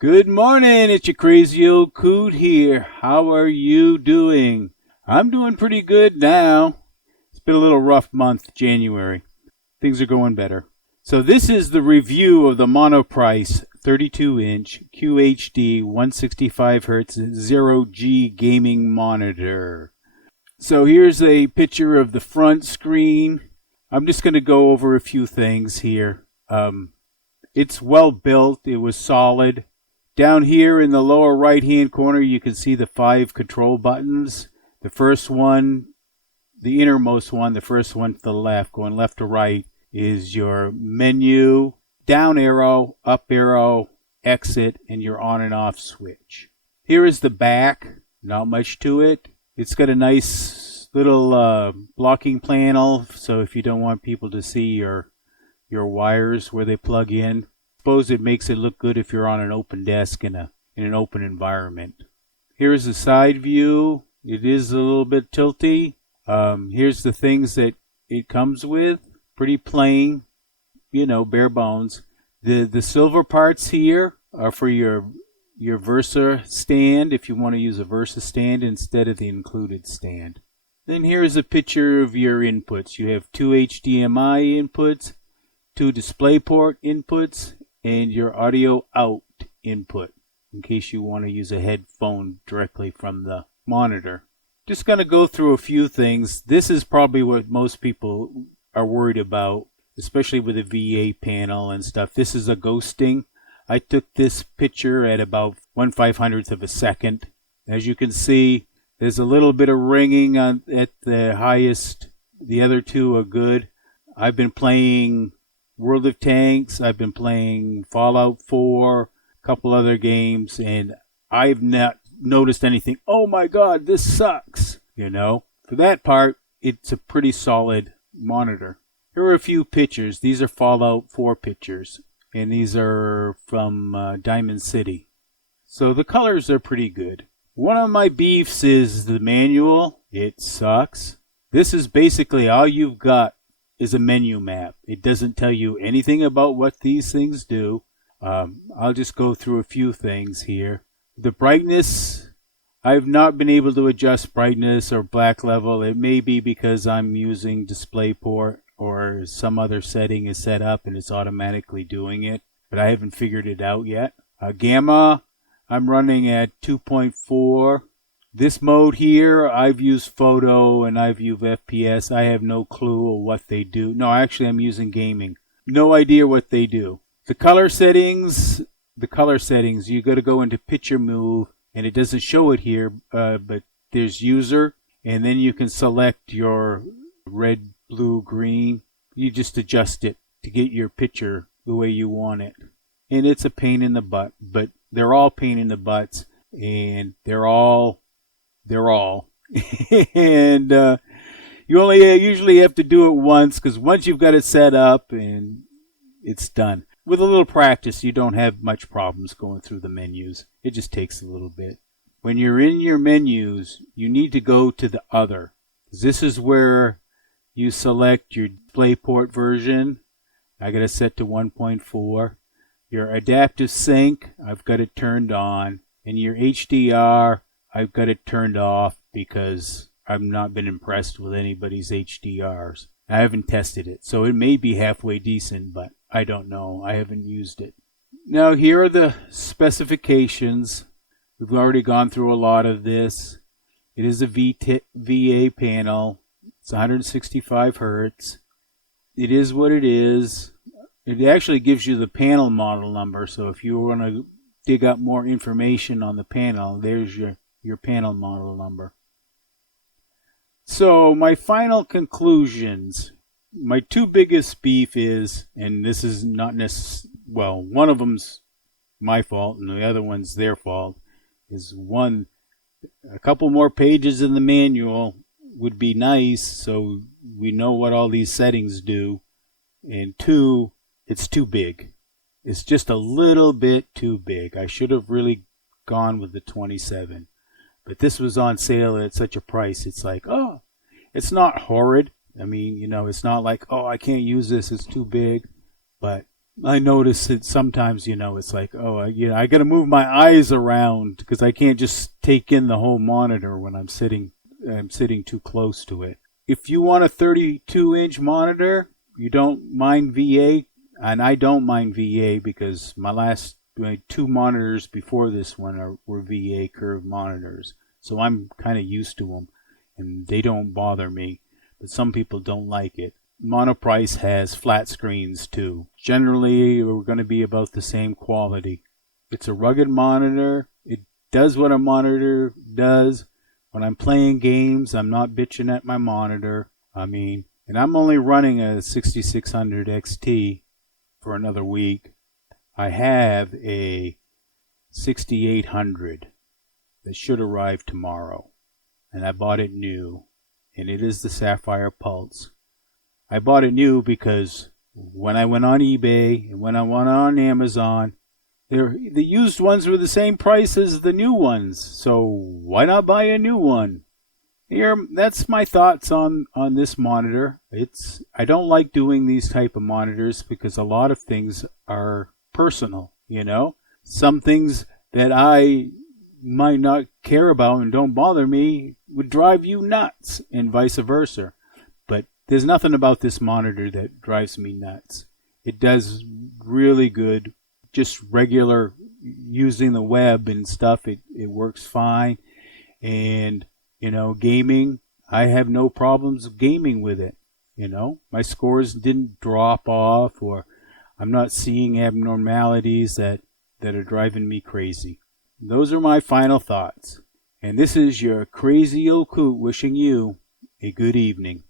Good morning, it's your crazy old coot here. How are you doing? I'm doing pretty good now. It's been a little rough month, January. Things are going better. So this is the review of the Monoprice 32-inch QHD 165Hz 0G gaming monitor. So here's a picture of the front screen. I'm just going to go over a few things here. It's well built. It was solid. Down here in the lower right hand corner you can see the 5 control buttons. The first one, the innermost one, the first one to the left, going left to right, is your menu, down arrow, up arrow, exit, and your on and off switch. Here is the back. Not much to it. It's got a nice little blocking panel, so if you don't want people to see your wires where they plug in. I suppose it makes it look good if you're on an open desk in an open environment. Here's the side view. It is a little bit tilty. Here's the things that it comes with. Pretty plain, bare bones. The silver parts here are for your Versa stand, if you want to use a Versa stand instead of the included stand. Then here's a picture of your inputs. You have 2 HDMI inputs, 2 DisplayPort inputs, and your audio out input in case you want to use a headphone directly from the monitor. Just going to go through a few things. This is probably what most people are worried about, especially with the VA panel and stuff. This is a ghosting. I took this picture at about 1/500th of a second. As you can see, there's a little bit of ringing at the highest. The other two are good. I've been playing World of Tanks, I've been playing Fallout 4, a couple other games, and I've not noticed anything, oh my god, this sucks, For that part, it's a pretty solid monitor. Here are a few pictures. These are Fallout 4 pictures, and these are from Diamond City. So the colors are pretty good. One of my beefs is the manual. It sucks. This is basically all you've got is a menu map. It doesn't tell you anything about what these things do. I'll just go through a few things here. The brightness, I've not been able to adjust brightness or black level. It may be because I'm using DisplayPort or some other setting is set up and it's automatically doing it, but I haven't figured it out yet. Gamma, I'm running at 2.4. This mode here, I've used photo and I've used FPS. I have no clue of what they do. No, actually I'm using gaming. No idea what they do. The color settings, you got to go into picture move, and it doesn't show it here, but there's user, and then you can select your red, blue, green. You just adjust it to get your picture the way you want it. And it's a pain in the butt, but they're all pain in the butts, and they're all and you only usually have to do it once, because once you've got it set up and it's done. With a little practice, you don't have much problems going through the menus. It just takes a little bit. When you're in your menus, you need to go to the other. This is where you select your DisplayPort version. I got it set to 1.4. Your adaptive sync, I've got it turned on, and your HDR, I've got it turned off because I've not been impressed with anybody's HDRs. I haven't tested it, so it may be halfway decent, but I don't know. I haven't used it. Now here are the specifications. We've already gone through a lot of this. It is a VA panel. It's 165 Hertz. It is what it is. It actually gives you the panel model number, so if you want to dig up more information on the panel, there's your panel model number. So my final conclusions. My two biggest beef is, and this is not necessarily, well, one of them's my fault and the other one's their fault, is one, a couple more pages in the manual would be nice so we know what all these settings do. And two, it's too big. It's just a little bit too big. I should have really gone with the 27. But this was on sale at such a price. It's like, oh, it's not horrid. I mean, it's not like, oh, I can't use this, it's too big. But, I notice that sometimes, it's like, I got to move my eyes around because I can't just take in the whole monitor when I'm sitting too close to it. If you want a 32-inch monitor, you don't mind VA, and I don't mind VA because my two monitors before this one were VA curved monitors. So I'm kind of used to them, and they don't bother me. But some people don't like it. Monoprice has flat screens too. Generally, we're going to be about the same quality. It's a rugged monitor. It does what a monitor does. When I'm playing games, I'm not bitching at my monitor. And I'm only running a 6600 XT for another week. I have a 6800 that should arrive tomorrow, and I bought it new, and it is the Sapphire Pulse. I bought it new because when I went on eBay and when I went on Amazon, the used ones were the same price as the new ones. So why not buy a new one? That's my thoughts on this monitor. I don't like doing these type of monitors because a lot of things are personal, Some things that I might not care about and don't bother me would drive you nuts, and vice versa. But there's nothing about this monitor that drives me nuts. It does really good, just regular using the web and stuff. It works fine. And, gaming, I have no problems gaming with it. My scores didn't drop off, or I'm not seeing abnormalities that are driving me crazy. Those are my final thoughts. And this is your crazy old coot wishing you a good evening.